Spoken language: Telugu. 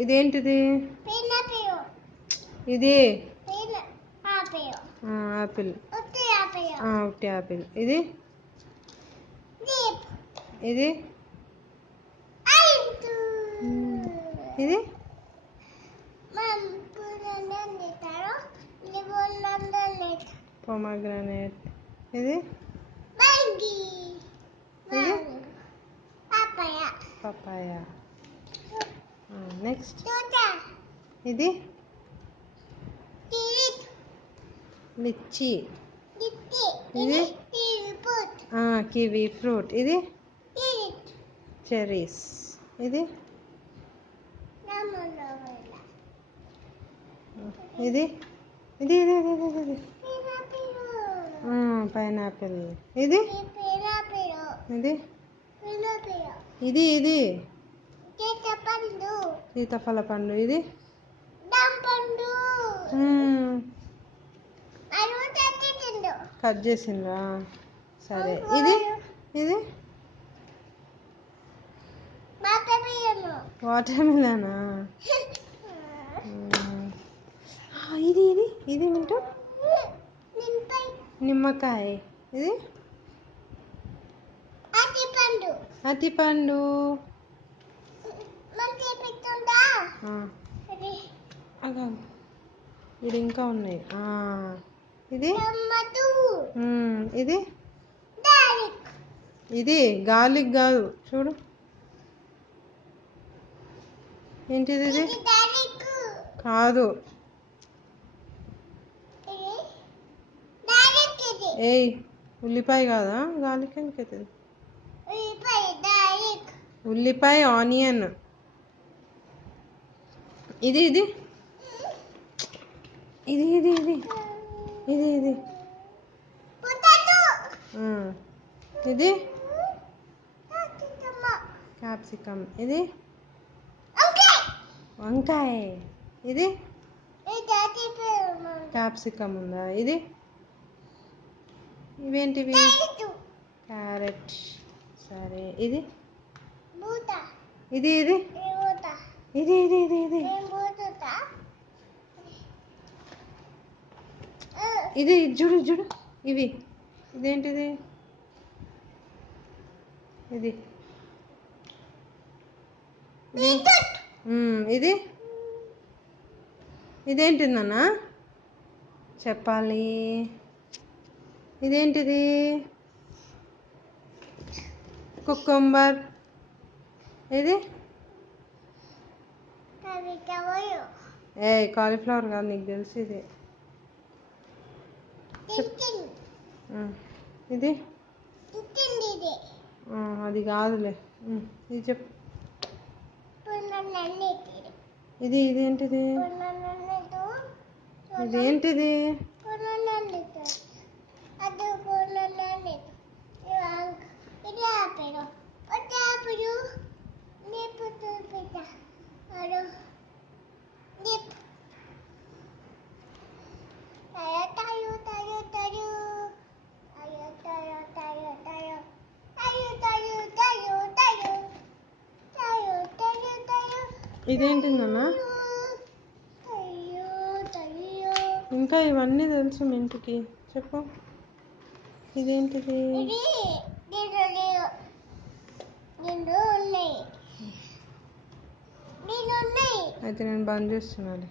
ఇదేంటిది? ఇది ఆపిల్. ఉట్టి ఆపిల్. ఇది ఇది ఇది పొమగ్రానేట్. ఇది ఇది పపాయ. నెక్స్ట్ ఇది లిచ్చి. ఇది కివి ఫ్రూట్. ఇది చెరీస్. ఇది ఇది ఇది ఇది ఇది పైనాపిల్. ఇది ఇది ఇది ఇది సీతాఫల పండు. ఇది కట్ చేసిండ్రా? సరే. ఇది ఇది వాటర్ మిలనా? ఇది ఇది ఇది మింటూ నిమ్మకాయ. ఇది అరటిపండు. ఇది ఇంకా ఉన్నాయి. ఇది ఇది ఇది గార్లిక్ కాదు, చూడు. ఏంటిది? ఇది కాదు. ఏయ్, ఉల్లిపాయ కాదా? గార్లిక్ ఎందుకు అవుతుంది? ఉల్లిపాయ, ఆనియన్. ఇది ఇది ఇది ఇది ఇది ఇది ఇది ఇది క్యాప్సికమ్. ఇది వంకాయ. ఇది క్యాప్సికమ్ ఉందా? ఇది ఇవేంటివి? క్యారెట్. సరే. ఇది ఇది ఇది ఇది ఇది ఇది ఇది ఇది చూడు చూడు. ఇవి ఇదేంటిది? ఇది ఇది ఇదేంటిదన్నా చెప్పాలి. ఇదేంటిది? కుకుంబర్. ఇది కాలీఫ్లవర్ కాదు, నీకు తెలుసు. ఇది ఇది అది కాదులే. ఇది చెప్పు. ఇది ఇదేంటిది? ఇదేంటిది? ఇదేంటిదన్నా? ఇంకా ఇవన్నీ తెలుసు మింటుకి. చెప్పు. ఇదేంటిది? అయితే నేను బంద్ చేస్తున్నాను.